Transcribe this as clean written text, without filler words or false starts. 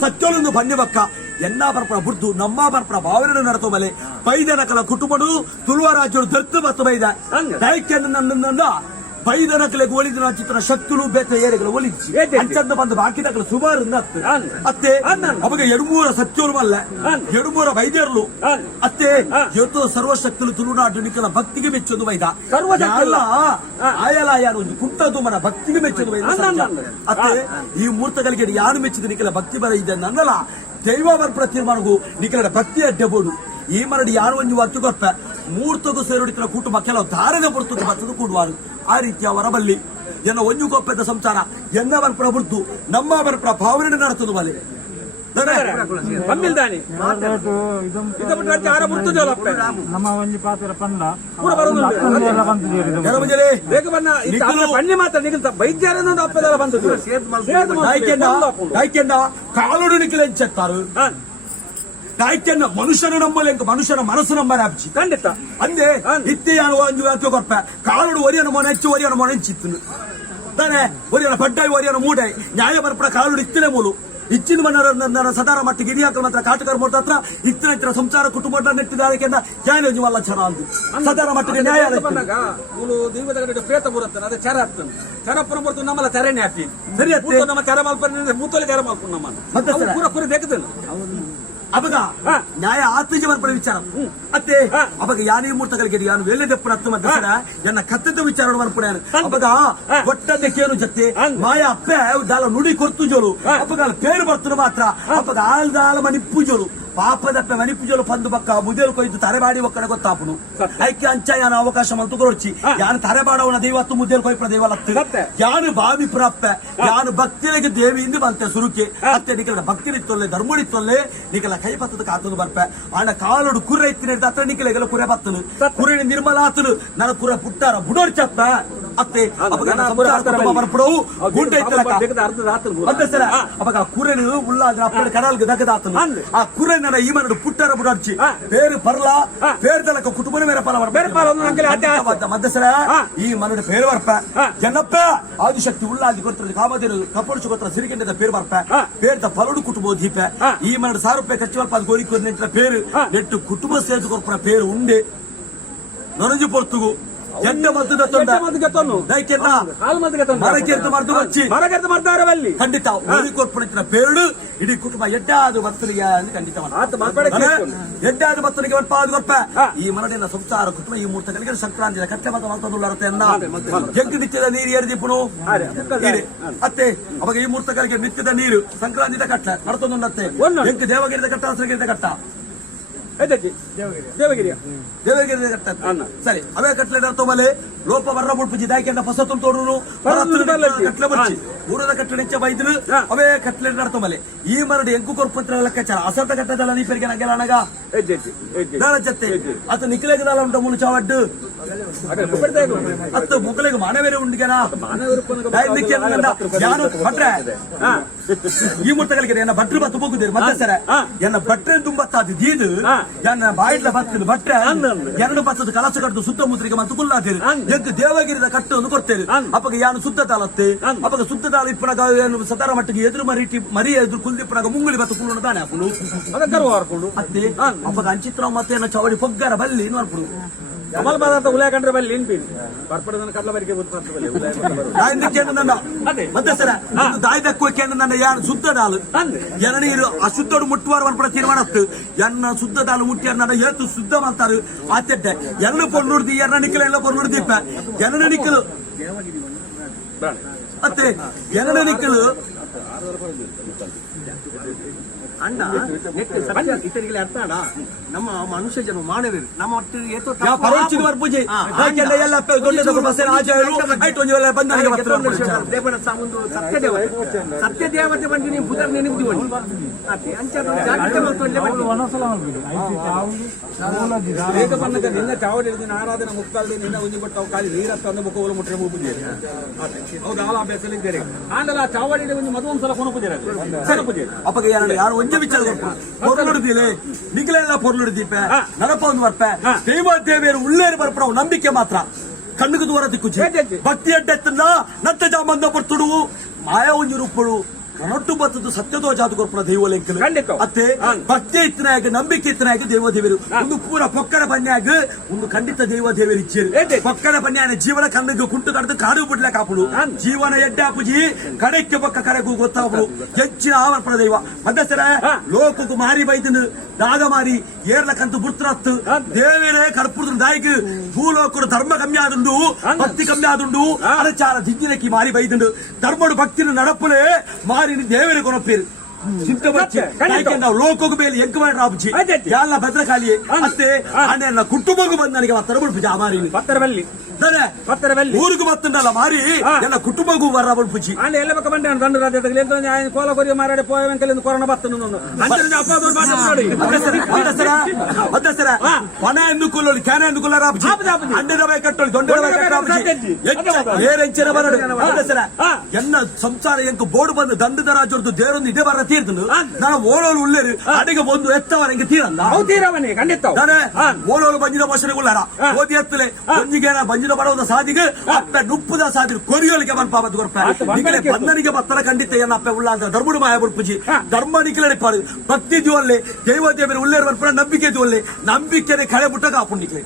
ಸತ್ಯೋಲೊಂದು ಬನ್ನಿಬಕ್ಕ ಎನ್ನ ಬರ್ಪಡ ಬುಡ್ದು ನಮ್ಮ ಬರ್ಪಡ ಭಾವನೆ ನಡೆತೋ ಮಲೆ ಬೈದನಕಲ ಕುಟುಂಬಡು ತುಳುವ ರಾಜ್ಯರು ದತ್ತು ಬತ್ತು ಬೈದ ನನ್ನ ಬೈದನಕಲೆಗೆ ಒಲಿದ ಚಿತ್ರ ಶಕ್తులు ಬೇತ ಏರಿಗಳು ಒಲಿಸಿ ಅಂಚಂದ ಬಂದು ಬಾಕಿದಕಲು ಸುಮಾರು ಅತ್ತೆ ಅವಾಗ ಎಡುಮೂರ ಸತ್ಯೋಲು ಮಲ್ಲ ಎಡುಮೂರ ವೈದ್ಯರು ಅತ್ತೆ ಎದ್ದು ಸರ್ವಶಕ್తులు ತುಳುನಾಡು ನಿಕಲ ಭಕ್ತಿಗೆ ಮೆಚ್ಚೋದು ವೈದ ಅಲ್ಲ ಆಯಲ ಯಾರು ಒಂದು ಕುಂಟದು ಮನ ಭಕ್ತಿಗೆ ಮೆಚ್ಚೋದು ವೈದ ಅತ್ತೆ ಈ ಮೂರ್ತಗಳಿಗೆ ಯಾರು ಮೆಚ್ಚಿದ ನಿಕಲ ಭಕ್ತಿ ಬರ ಇದೆ ನನ್ನಲ್ಲ ದೈವ ಬರ್ಪಡ ತೀರ್ಮಾನಗೂ ನಿಕಲ ಭಕ್ತಿ ಅಡ್ಡಬೋಡು ಈ ಮರಡಿ ಯಾರು ಒಂದು ವಾಕ್ಯ ಗೊತ್ತ ಮೂರ್ತಗೂ ಸೇರುಡಿತರ ಕುಟುಂಬ ಕೆಲವು ಧಾರದ ಬರ್ತದೆ ಬರ್ತದೆ ಕೂಡುವಾರು ಆ ರೀತಿಯ ವರಬಲ್ಲಿ ಎನ್ನ ಒಂಜು ಗೊಪ್ಪದ ಸಂಸಾರ ಎನ್ನ ಬರ್ಪಡ ಬುಡ್ದು ನಮ್ಮ ಬರ್ಪಡ ಭಾವನೆ ನಡೆತದ ಬಲೆ ಕಾಲುಡು ನಿಖಿಲೆಂಚೆತ್ತಾರು ದಾಯ್ಕೆನ್ನ ಮನುಷ್ಯನ ನಂಬಲೆ ಮನುಷ್ಯನ ಮನಸ್ಸು ನಂಬರ್ ಆಪ್ಚಿ ಖಂಡಿತ ಅಂದೆ ಇತ್ತೆಯಾನು ಒಂದು ವ್ಯಾಖ್ಯ ಕೊರ್ಪ ಕಾಲುಡು ಒರಿಯನ ಮೊನೆ ಹೆಚ್ಚು ಒರಿಯನ ಮೊನೆ ಹೆಚ್ಚಿತ್ತು ತಾನೆ ಒರಿಯನ ಬಡ್ಡಾಯಿ ಒರಿಯನ ಮೂಡೆ ನ್ಯಾಯ ಬರ್ಪಡ ಕಾಲುಡು ಇತ್ತಿನ ಮೂಲು ಇಚ್ಚಿನ ಮನ ಸದಾರ ಮಟ್ಟಿಗೆ ಹಿರಿಯಾಕರ ಮಾತ್ರ ಕಾಟಗಾರ ಮೊಟ್ಟ ಹತ್ರ ಇತ್ತಿನ ಇತ್ತಿನ ಸಂಸಾರ ಕುಟುಂಬ ನೆಟ್ಟಿದಾರಕ್ಕೆ ನ್ಯಾಯ ಜೀವಲ್ಲ ಚರ ಅಂದು ಸದಾರ ಮಟ್ಟಿಗೆ ನ್ಯಾಯ ಪ್ರೇತ ಬರುತ್ತೆ ಅದೇ ಚರ ಆಗ್ತದೆ ಚರಪ್ಪನ ಬರ್ತು ನಮ್ಮಲ್ಲ ಚರಣೆ ಹಾಕಿ ಸರಿ ನಮ್ಮ ಚರ ಮಲ್ಪ ಮೂತೊಲೆ ಚರ ಮಲ್ಕೊಂಡು ನಮ್ಮ ಮತ್ತೆ ಪೂರ ಪೂರ ಬೇಕದಲ್ಲ ಅವಾಗ ನ್ಯಾಯ ಆತ್ಮೀಯ ಬರ್ಪಡ ವಿಚಾರ ಅತ್ತೆ ಅವಾಗ ಯಾನೇ ಮೂರ್ತಗಳಿಗೆ ಯಾನು ವೇಳೆದಪ್ಪನ ಹತ್ತು ಮತ್ತೆ ಎನ್ನ ಕತ್ತದ ವಿಚಾರ ಬರ್ಪಡ ಅವಾಗ ಒಟ್ಟದಕ್ಕೇನು ಜೊತೆ ಮಾಯ ಅಪ್ಪೆ ದಾಲ ನುಡಿ ಕೊರ್ತು ಜೋಲು ಅವಾಗ ಪೇರು ಬರ್ತನು ಮಾತ್ರ ಅವಾಗ ಆಲ್ದಾಲ ಮನಿ ಪೂಜೋಲು ಪಾಪದಪ್ಪ ಮನಿ ಪೂಜಲು ಪಂದು ಬಕ್ಕ ಮುದೇಲು ಕೊಯ್ದು ತರೆಬಾಡಿ ಒಕ್ಕಡ ಗೊತ್ತಾಪನು ಐಕ್ಯ ಅಂಚ ಯಾನ ಅವಕಾಶ ಮಂತು ಕೊಡ್ಚಿ ಯಾನು ತರೆಬಾಡವನ ದೈವತ್ತು ಮುದೇಲು ಕೊಯ್ಪಡ ದೈವಲತ್ತು ಯಾನು ಬಾವಿ ಪ್ರಪ್ಪ ಯಾನು ಭಕ್ತಿಗೆ ದೇವಿಯಿಂದ ಬಂತೆ ಸುರುಕೆ ಅತ್ತೆ ನಿಕಲ ಭಕ್ತಿ ನಿತ್ತೊಲ್ಲೆ ಧರ್ಮಡಿತ್ತೊಲ್ಲೆ ನಿಕಲ ಕೈ ಪತ್ತದ ಕಾತನು ಬರ್ಪೆ ಆಣ ಕಾಲೋಡು ಕುರ್ರ ಎತ್ತಿನ ಹತ್ರ ನಿಕಲೆಗೆಲ್ಲ ಕುರೆ ಬತ್ತನು ಕುರೆ ನಿರ್ಮಲ ಆತನು ನನ್ನ ಕುರ ಪುಟ್ಟಾರ ಬುಡೋರ್ ಚಪ್ಪ ಅತ್ತೆ ಬರ್ಪಡವು ಗುಂಡ ಸರ ಅವಾಗ ಕುರೆನು ಉಳ್ಳಾದ ಅಪ್ಪಡ ಕಡಲ್ಗೆ ದಗದಾತನು ಆ ಕುರೆ ನನ್ನ ಈ ಮನಡು ಪುಟ್ಟರ ಬುಡರ್ಚಿ ಬೇರೆ ಪರ್ಲ ಬೇರೆ ತಲಕ ಕುಟುಂಬನ ಬೇರೆ ಪಲ ಮಧ್ಯಸರ ಈ ಮನಡು ಬೇರೆ ಬರ್ಪ ಜನಪ್ಪ ಆದಿಶಕ್ತಿ ಉಳ್ಳಾದಿ ಗೊತ್ತಿರೋದು ಕಾಮದೇನು ಕಪ್ಪಡಿಸು ಗೊತ್ತರ ಸಿರಿಕೆಂಡದ ಪೇರು ಬರ್ಪ ಬೇರ್ದ ಪಲಡು ಕುಟುಂಬ ದೀಪ ಈ ಮನಡು 1000 ರೂಪಾಯಿ ಖರ್ಚು ಬರ್ಪ ಅದು ಗೋರಿಕೋರಿ ನೆಂಟ ಪೇರು ನೆಟ್ಟು ಕುಟುಂಬ ಸೇರ್ದು ಕೊರ್ಪುರ ಪೇರು ಉಂಡೆ ನೊರಜು ಪೊರ್ತುಗು ಎಂಟ ಮದ್ದದ ಖಂಡಿತ ಕೊರ್ಪುರ ಪೇರು ಇಡೀ ಕುಟುಂಬ ಎಡ್ಡಾದ ಭಕ್ತರಿಗೆ ಖಂಡಿತ ಎಡ್ಡಾದ ಭಕ್ತರಿಗೆ ಗೊಪ್ಪ ಈ ಮರಡಿನ ಸಂಸಾರ ಕುಟುಂಬ ಈ ಮೂರ್ತಗಳಿಗೆ ಸಂಕ್ರಾಂತಿ ಕಟ್ಟೆ ಮತ ಮಾಡ್ತದುಳ್ಳರತೆ ಜಂಕು ನಿತ್ಯದ ನೀರು ಏರಿದೀಪನು ಅತ್ತೆ ಅವಾಗ ಈ ಮೂರ್ತಗಳಿಗೆ ನಿತ್ಯದ ನೀರು ಸಂಕ್ರಾಂತಿದ ಕಟ್ಟ ನಡ್ತೊಂದತ್ತೆ ಜಂಕು ದೇವಗಿರಿದ ಕಟ್ಟ ಹಸಿರಗಿರಿದ ಕಟ್ಟ ದೇವಗಿರಿಯ ಕಟ್ಟ ಸರಿ ಅವೇ ಕಟ್ಲೆ ತೋಮಲೆ ಲೋಪ ಬರ್ರ ಮುಡ್ಪುಜಿ ದಾಯ್ಕೆಂಡ ಫಸತು ತೋಡೂರು ಕಟ್ಲೆ ಬರ್ಚಿ ಊರದ ಕಟ್ಟಡ ಹೆಚ್ಚ ಬೈದ್ರು ಅವೇ ಕಟ್ಲೆ ನಡ್ತೋಮಲೆ ಈ ಮರಡಿ ಎಂಕು ಕೊರ್ಪತ್ರ ಲೆಕ್ಕಾಚಾರ ಅಸರ್ತ ಕಟ್ಟದಲ್ಲ ನೀ ಪೆರಿಗೆ ನಂಗೆಲ್ಲ ಅಣಗ ಜತ್ತೆ ಅತ್ತ ನಿಖಲೆಗದಲ್ಲ ಉಂಟ ಮುನು ಚಾವಡ್ಡು ಅತ್ತ ಮುಖಲೆಗೆ ಮಾನವೇರೆ ಉಂಡಿಗೆನ ಯಾರು ಭಟ್ರೆ ಈ ಮುಟ್ಟಗಳಿಗೆ ಎನ್ನ ಭಟ್ರು ಬತ್ತು ಹೋಗುದಿರಿ ಮತ್ತೆ ಸರ ಎನ್ನ ಭಟ್ರೆ ತುಂಬತ್ತಾದ ದೀದು ಎನ್ನ ಬಾಯಿಡ್ಲ ಬತ್ತದು ಭಟ್ರೆ ಎರಡು ಬತ್ತದ ಕಲಸ ಕಟ್ಟು ಸುತ್ತಮುತ್ತಲಿಗೆ ಮತ್ತು ಕುಲ್ಲಾತೀರಿ ಎಂಕ್ ದೇವಗಿರಿದ ಕಟ್ಟನ್ನು ಕೊಡ್ತೇವೆ ಅಪ್ಪಗ ಯಾನು ಶುದ್ಧ ತಾಲತ್ತೆ ಅಪ್ಪಗ ಶುದ್ಧ ತಾಲ ಇಪ್ಪನಾಗ ಸದಾರ ಮಟ್ಟಿಗೆ ಎದುರು ಮರಿ ಎದುರು ಕುಲ್ದಿಪ್ಪನಾಗ ಮುಂಗುಳಿ ಬತ್ತು ಕುಲ್ಲು ತಾನೆ ಹಾಕೊಂಡು ಅದಕ್ಕೂ ಅತ್ತೆ ಅಪ್ಪಗ ಅಂಚಿತ್ರ ಮತ್ತೆ ಚವಡಿ ಪೊಗ್ಗಾರ ಬಲ್ಲಿ ನೋಡ್ಬಿಡು ಕಮಲ್ ಬಾದ ಉಲಯ ಕಂಡ್ರೆ ಬಲ್ಲಿ ಏನ್ಪೀನಿ ಬರ್ಪಡದನ್ನ ಕಡ್ಲ ಬರಿಗೆ ಮತ್ತೆ ಸರ ದಾಯ್ದಕ್ಕೆ ನನ್ನ ಯಾರು ಶುದ್ಧ ದಾಲು ಎನ್ನ ನೀರು ಅಶುದ್ಧಡು ಮುಟ್ಟುವಾರ ಬರ್ಪಡ ತೀರ್ಮಾನ ಎನ್ನ ಶುದ್ಧ ದಾಲು ಮುಟ್ಟಿ ನನ್ನ ಏತು ಶುದ್ಧ ಮಾಡ್ತಾರೆ ಆತೆಡ್ಡೆ ಎಲ್ಲ ಪೊರ್ನುಡ್ದಿ ಎನ್ನ ನಿಕ್ಕಲ ಎಲ್ಲ ಪೊರ್ನುಡ್ದೀಪ ಎನ್ನ ನಿಕ್ಕಲು ಮತ್ತೆ ಎನ್ನ ನಿಕ್ಕಲು ಅಣ್ಣ ಇತರಿಗೆ ಅರ್ಥ ಅಣ್ಣ ನಮ್ಮ ಮನುಷ್ಯ ಜನ್ಮ ಮಾಡಬೇಕು ನಮ್ಮ ಪೂಜೆ ಸತ್ಯ ದೇವತೆ ಬಂದು ನೀವು ಬುಧರ್ ನೆನಪು ನಿನ್ನ ಚಾವಡಿ ಆರಾಧನೆ ಮುಕ್ಕಾಲ್ದೆ ನಿನ್ನ ಉಂಜಿ ಬಟ್ಟು ಕಾಲಿ ನೀರತ್ತ ಮುಖಗಳು ಮುಟ್ಟರೆ ಪೂಜೆ ಹೌದು ಆಲ ಅಭ್ಯಾಸಲಿದ್ದಾರೆ ಆಂಡಲ ಚಾವಡಿ ಒಂದು ಮತ್ತೊಂದ್ಸಲ ಕೊನ ಪೂಜೆ ಅಪ್ಪಗ ಯಾರು ಒಂದೇ ವಿಚಾರ ಪೊರ್ಲುಡಿದಿಲೆ ನಿಗಲೆಲ್ಲ ಪೊರ್ಲುಡಿದೀಪ ನನಪ ಒಂದು ಬರ್ಪ ದೈವ ದೇವಿಯರು ಉಳ್ಳೇರು ಬರ್ಪಡ ನಂಬಿಕೆ ಮಾತ್ರ ಕಣ್ಣಿಗೆ ದೂರ ದಿಕ್ಕು ಭಕ್ತಿ ಅಡ್ಡೆತ್ತನ್ನ ನತ್ತ ಜಾಮಂದ ಬರ್ತುಡು ಮಾಯ ಒಂಜಿ ರೂಪಡು ಹೊರಟು ಬರ್ತದ್ದು ಸತ್ಯದೋ ಜಾತು ಕೊರ್ಪುನ ದೈವ ಲೆಕ್ಕಲು ಖಂಡಿತ. ಅತ್ತೆ ಭಕ್ತಿ ಇತ್ತನಾಗ ನಂಬಿಕೆ ಇತ್ತನಾಗ ದೇವ ದೇವರು ಒಂದು ಪೂರ ಪೊಕ್ಕಡ ಬನ್ಯಾಗ ಒಂದು ಖಂಡಿತ ದೇವ ದೇವರು ಇಚ್ಚೇರು ಏತೆ? ಪೊಕ್ಕಡ ಬನ್ಯಾನ ಜೀವನ ಕಣ್ಣಿಗೆ ಕುಂಟು ಕಡ್ದು ಕಾಡು ಬಿಡ್ಲಕ್ ಹಾಪುಡು ಜೀವನ ಎಡ್ಡೆ ಹಾಪುಜಿ ಕಡೆಕ್ಕೆ ಪಕ್ಕ ಕಡೆಗೂ ಗೊತ್ತಾಪುಡು ಹೆಚ್ಚಿನ ಆವರ್ಪಣ ದೈವ ಮದ್ದಸರ ಲೋಕಕ್ಕೂ ಮಾರಿ ಬೈದನು ದಾದ ಮಾರಿ ಏರ್ಲಕ್ಕಂತ ಬುರ್ತ್ರತ್ತು ದೇವರೇ ಕರ್ಪುರದ ದಾಯಿಗೆ ಭೂಲೋಕರು ಧರ್ಮ ಕಮ್ಮಿ ಆದುಂಡು ಭಕ್ತಿ ಕಮ್ಮಿ ಆದುಂಡು ಅರಚಾರ ದಿಗ್ಗಿನಕ್ಕಿ ಮಾರಿ ಬೈದುಂಡು ಧರ್ಮಡು ಭಕ್ತಿನ ನಡಪುಲೆ ಮಾರಿನ ದೇವರೇ ಕೊನಪ್ಪೇರು ನಾವು ಲೋಕಕ್ಕೆ ಮೇಲೆ ಎಂಕ ಮಾಡಿ ರಾಬುಜಿ ಎಲ್ಲ ಭದ್ರಕಾಲಿಯೇ ಅಷ್ಟೇ ಅಣ್ಣ ಕುಟುಂಬಕ್ಕೂ ಬಂದು ನನಗೆ ಒತ್ತರ ಬಿಡ್ಪುಜಿ ಆ ಮಾರಿ ಪತ್ರವಲ್ಲಿ ಊರಿಗೆ ಬತ್ತಂಡಲ್ಲ ಮಾರಿ ಎಲ್ಲ ಕುಟುಂಬಕ್ಕೂ ಬರ ಬಿಡ್ಪುಜಿ ಅಲ್ಲಿ ಎಲ್ಲ ಪಕ್ಕ ಬಂಡೆ ದಂಡ ರಾಜ್ಯದಲ್ಲಿ ಕೋಲ ಕೊರಿ ಮಾರಾಡಿ ಪೋಯಂಕಲಿಂದ ಕೊರೋನಾ ಬರ್ತನು ಮದ್ದಸರ ಪಣ ಎಂದುಕೊಳ್ಳಿ ಕ್ಯಾನ ಎಂದುಕೊಳ್ಳ ರಾಬುಜಿ ಅಂಡದ ಬೈ ಕಟ್ಟೋಳಿ ದೊಡ್ಡ ಬೈ ಕಟ್ಟೋಳಿ ಏರೆಂಚಿನ ಬರಡು ಮದ್ದಸರ ಎನ್ನ ಸಂಸಾರ ಎಂಕ ಬೋರ್ಡ್ ಬಂದು ದಂಡದ ರಾಜ್ಯದ್ದು ದೇವರೊಂದು ಇದೇ ಬರ ತೀರ್ದನು ನಾನು ಓಲೋಲು ಉಳ್ಳೇರು ಅಡಿಗೆ ಒಂದು ಎತ್ತವರ ಹಿಂಗೆ ತೀರಲ್ಲ ತೀರವನೇ ಖಂಡಿತ ನಾನೇ ಓಲೋಲು ಬಂಜಿನ ಭಾಷೆ ಉಳ್ಳಾರ ಓದಿ ಎತ್ತಲೆ ಒಂಜಿಗೇನ ಬಂಜಿನ ಬರೋದ ಸಾದಿಗೆ ಅಪ್ಪ ನುಪ್ಪುದ ಸಾದಿ ಕೊರಿಯೋಲಿಗೆ ಬನ್ ಪಾಪತ್ ಕೊರ್ಪ ಬಂದನಿಗೆ ಬತ್ತರ ಖಂಡಿತ ಏನ ಅಪ್ಪ ಉಳ್ಳ ಅಂತ ಧರ್ಮಡು ಮಾಯ ಬುಡ್ಪುಜಿ ಧರ್ಮ ನಿಖಿಲಡೆ ಪಾಡು ಭಕ್ತಿ ದಿವಲ್ಲೇ ದೈವ ದೇವರ ಉಳ್ಳೇರು ಬರ್ಪ ನಂಬಿಕೆ ದಿವಲ್ಲೇ ನಂಬಿಕೆನೆ ಕಳೆ ಬಿಟ್ಟಾಗ ಆ ಪುಣ್ಯಕ್ಕೆ